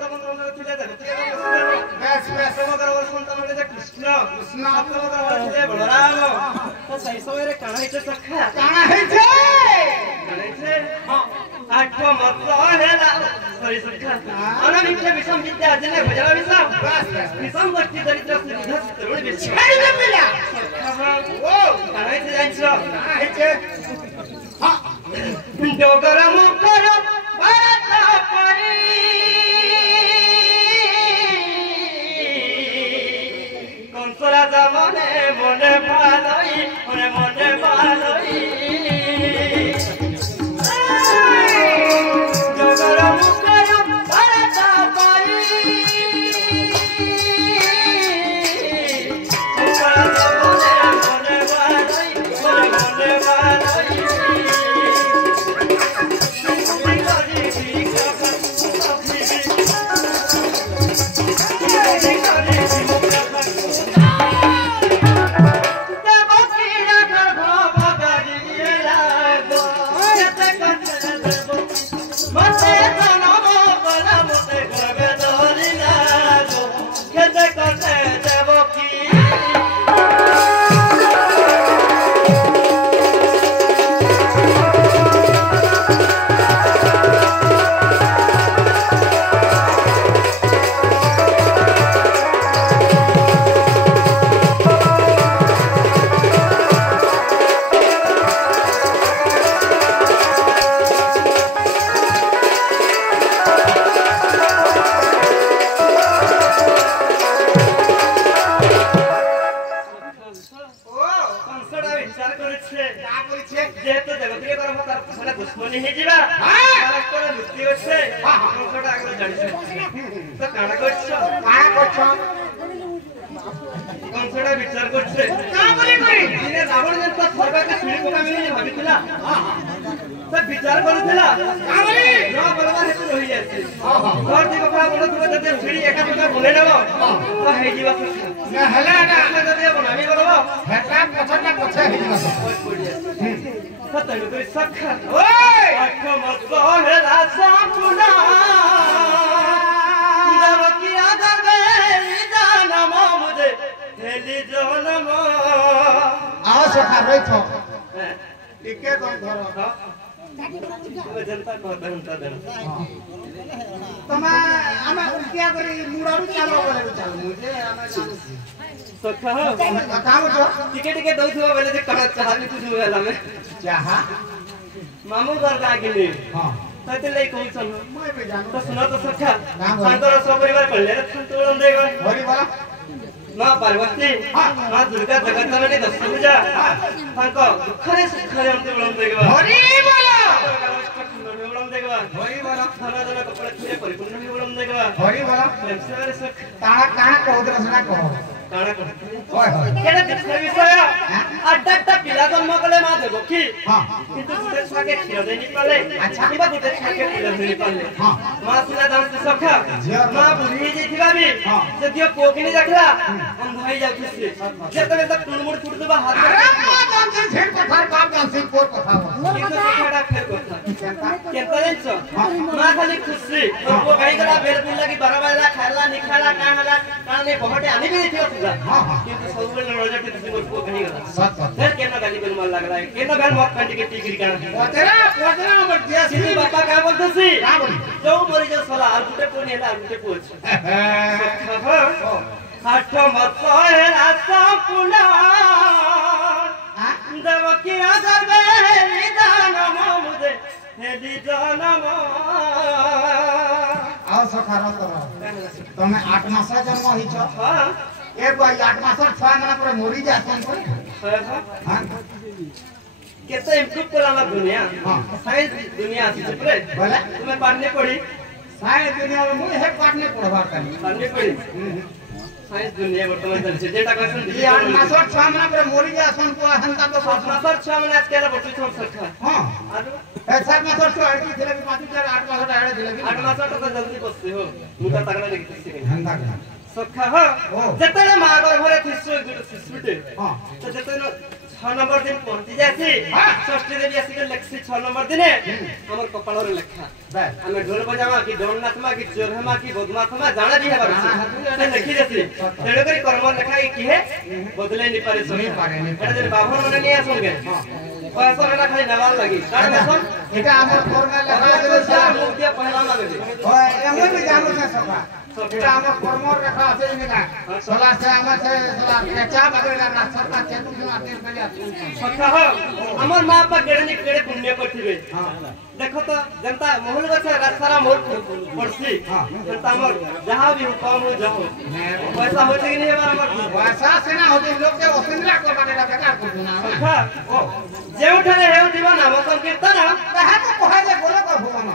ସମୁଦ୍ର ଥିଲେ ବେଶ ବେଶ ସମଗ୍ର ସନ୍ତାନ ଥିଲେ କୃଷ୍ଣ କୃଷ୍ଣ ସମଗ୍ର ଥିଲେ ବଳରାମ ତ ସେଇ ସମୟରେ କାଣା ହେଇছে ସଖା କାଣା ହେଇছে ହଁ 8 ମାସ ହେଲା ସରି ସଖା ଅନାମିକ ବିଷମ ବିଦ୍ୟା ଜନେ ଭଜନ ବିଷମ ବିଷମ ଗୋଷ୍ଠୀ ଦରିଦ୍ର ସୁବିଧା ତରୁଣ ବିଷମ ଛାଡିବେ ପିଲା ଓ କାଣା ହେଇছে ଜାଣିଛ କାଣା ହେଇছে ହଁ ଡୋଗର ମୁକର ଭାରତ ପରି কংসরাজা মনে মনে ভালোই মনে ভালোই জগর মুখর ভারত পারি কংসরাজা মনে মনে ভালোই মনে ভালোই मामू घर जागिले हां ततले कोन सन मैं भी जानो तो सुनो तो सखा संतर सब परिवार पड़ले संतुलन देगा हरि बोला मां पार्वती मां दुर्गा जगतजननी दश पूजा ताको दुखरे सुखरे हमते बोलम देगा हरि बोला बोलम देगा हरि बोला धन धन कपड़ा खिरे परिपूर्ण बोलम देगा हरि बोला संसार सख ताणा काणा कहत रसना कहो काणा कहो ओय होय केडा दुखरे विषय अड्डा पिला जन्म कले मा देबो की हां किंतु गुटे छाके खिर देनी पाले अच्छा किबा गुटे छाके खिर देनी पाले हां मा सुना दान सखा मा बुढ़ी जेथिबा भी से दियो पोकिनी देखला अंधाई जाउथि से जेतले तक टुणमुड़ फुट देबा हाथ अरे मा जान से फेर कथा काम जान से कोर कथा किंतु सखाडा फेर कथा केता देछ मा खाली खुशी को गाई गला बेर बुल लगी 12 बजला खाला निखाला कानला काने बहटे आनी भी थियो सुदा हां किंतु सब बेल नजर से को गाई गला सत सत केना गाली बेल मार लागला केना बेल मत कंडी के टिकरी काना पोतरा नंबर दिया सिनी बापा का बोलतसी का बोली जो मरी जो सला आर गुटे कोनी हेला गुटे पोछ आठ मत हेला संपूर्ण देवकी आदबे निदान मुदे हेली जनम आओ सखारा तमे 8 मास जन्म हिछ हां ए भाई 8 मास 6 महीना पर मोरी जासन पर हां केते इम्प्रूव कराला दुनिया हां साइंस दुनिया आसी छपरे बोला तुम्हें पढ़ने पड़ी साइंस दुनिया में मुझे है पढ़ने पढ़वा करनी पढ़ने पड़ी साइंस दुनिया वर्तमान चल से जेटा क्वेश्चन दिए 8 मास 6 महीना पर मोरी जासन को हंता तो 7 मास 6 महीना केला बच्चे छोड़ सकता हां आरो 7 मास 6 आड़ी थिले कि 8 मास आड़े थिले कि 8 मास तो जल्दी बससे हो मुता तगड़ा देखि से हंता सखा हो जतले मागर घरे थिसु थिसुटे हां तो जतले 6 नंबर दिन पहुंची जासी षष्ठी देवी आसी के लेखसी 6 नंबर दिन हमर कपाल रे लेखा हमें ढोल बजावा कि डोन नाचमा कि चोरहमा कि बदमाशमा जाना भी है से लिखी देसी तेरे करी कर्म लेखा की है बदले नहीं पारे सो एटा जे बाभर माने नहीं आसोगे पैसा रे खाली नवाल लगी कारण देखो एटा हमर कर्म लेखा मुक्ति पहला मागे ओए एमन भी जानो से सका এটা আমার কর্মর রেখা আছে না সলা সে আমার সে সলা কেচা বাগেলা না সরকার চেতু কি আতে পেলে আছে সখা আমার মা বাপ কেড়ে কেড়ে পুণ্য করथिबे देखो तो जनता मोहल बसे रास्ता मोर पड़सी जनता हमर जहां भी काम हो जाओ पैसा होते कि नहीं हमर पैसा से ना होते लोग के वसुंधरा को मानेला बेकार कर देना सखा जे उठले हे दिवा नाम संकीर्तन कहा तो कहा जे बोले को भगवान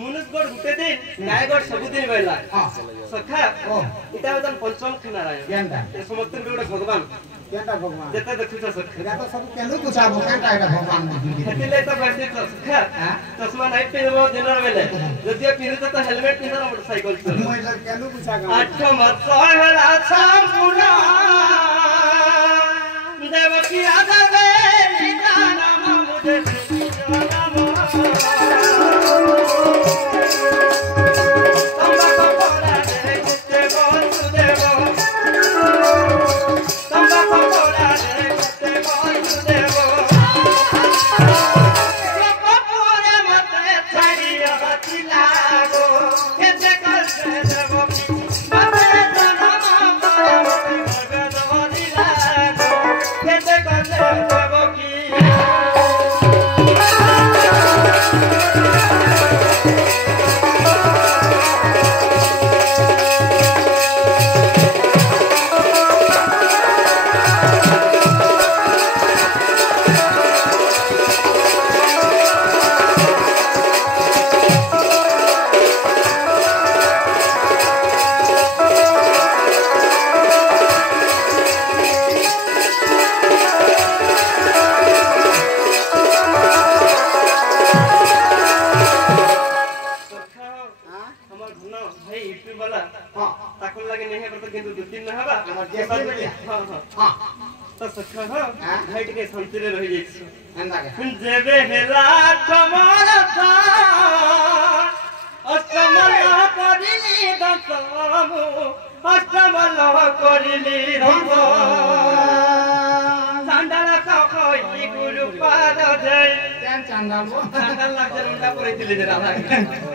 मुनुसगढ़ गुटे दिन गायगढ़ सबुदिन बैला सखा इटा होतन पंचम खनाराय केनता ए समस्त गोटे भगवान केनता भगवान जते देखु छ सखा एटा तो सब केनु पूछा केनता एटा भगवान खतिले तो बैठे सखा चश्मा नहीं पिनबो दिनर बेले जदियो पिनते तो हेलमेट पिनर मोटरसाइकिल छ मोय केनु पूछा आठ मत सहला संपूर्ण देवकी आदा वे निदाना मुझे जेबे हेला कमल सा अष्टमल करिली दसमु अष्टमल करिली रंग चांडाल कखई गुरु पाद जय चांडाल लागजे उंडा परिथिले जे राधा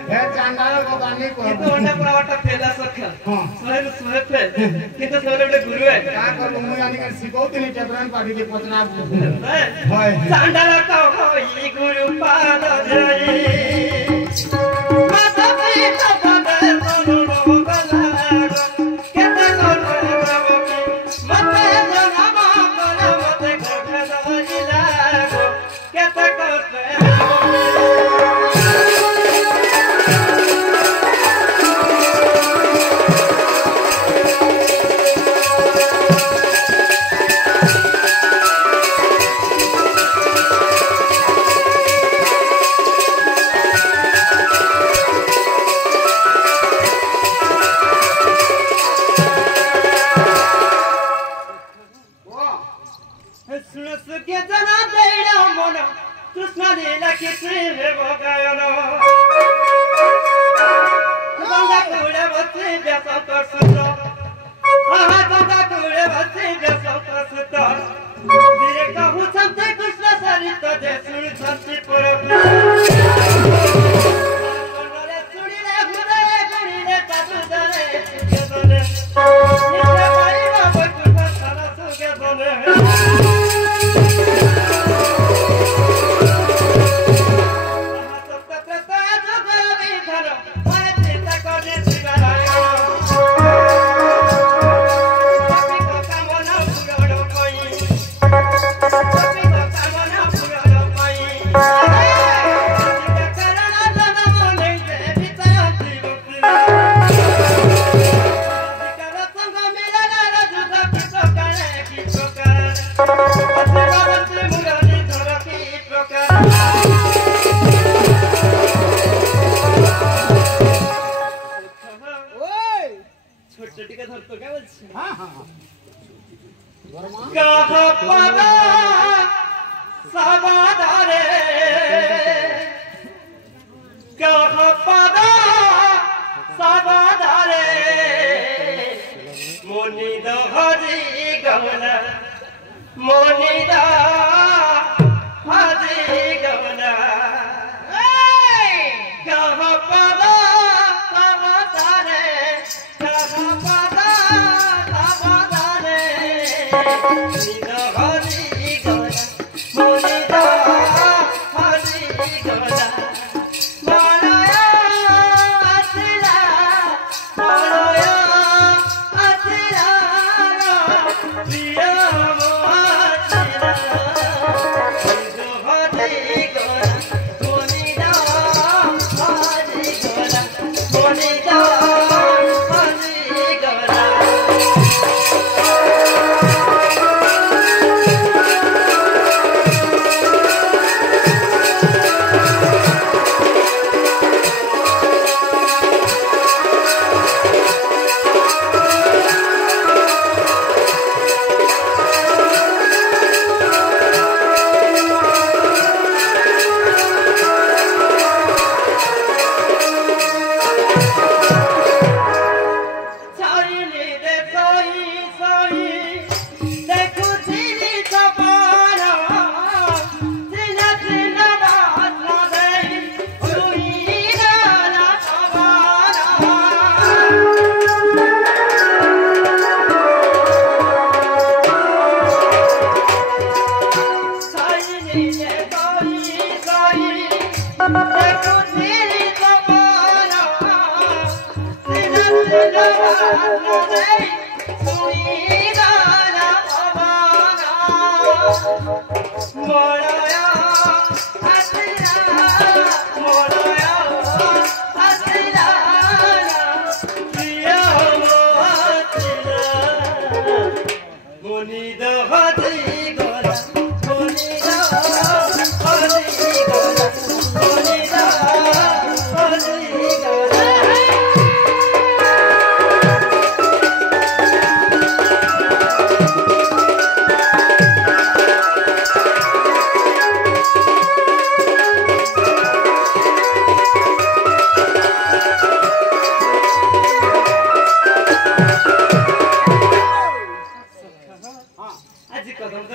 हे चांडाल को गानी को किंतु उंडा प्रवाट फेला सखा सोहेल सोहे फेल किंतु सोहेल उंडा गुरु है का कर मुई गानी कर सिकोतनी टेबरन पाडी के पतना होय चांडाल कखई गुरु पाद जय माता पिता पद तनु गला केते कर प्रभु की मते जनमा कर मते घर दइला केते कर हां हां कहा पदा साबादारे कहाँ पदा साबादारे मोनिदा हाजी गमला मोनिदा हाजी गमला कहाँ पदा साबादारे कहाँ पदा साबादारे मोनिदा हाजी गमला मोनिदा हाजी गमला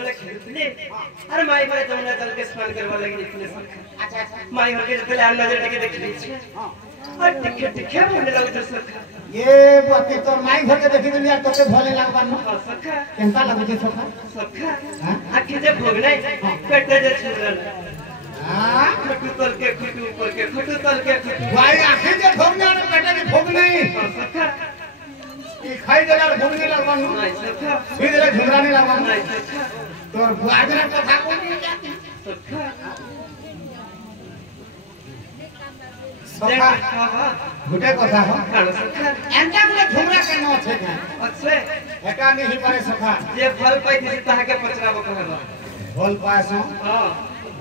अरे माई भाई तुमने चल के स्नान करवा लगी देखने सखा अच्छा माई हो के पहले आन नजर टिके देख ली और टिके टिके होने लगे तो सखा ये बात तो माई घर के देखि लिया तो भले लागबा न सखा केनता लागो छे सखा सखा आखि जे भोग नहीं पेटे जे छुरल हां खटू तल के खटू ऊपर के खटू तल के खटू भाई आखि जे भोग नहीं पेटे के भोग नहीं सखा ई खाई देला भोग नहीं लागबा न नहीं सखा फिर देला झुमरा नहीं लागबा नहीं सखा तोर बुआजरा कथा कोनी जाती सखा सखा गुटे कथा हो खाना सखा एंटा गुले झुमरा के न छे का अच्छे एका नहीं पारे सखा जे फल पाई थी ताहा के पचराबो कहबा फल पासो हां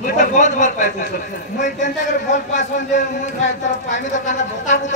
मैं तो बहुत फल पाई सखा मैं केनता कर फल पासो जे मैं तरफ पाइमे तो काना बताबू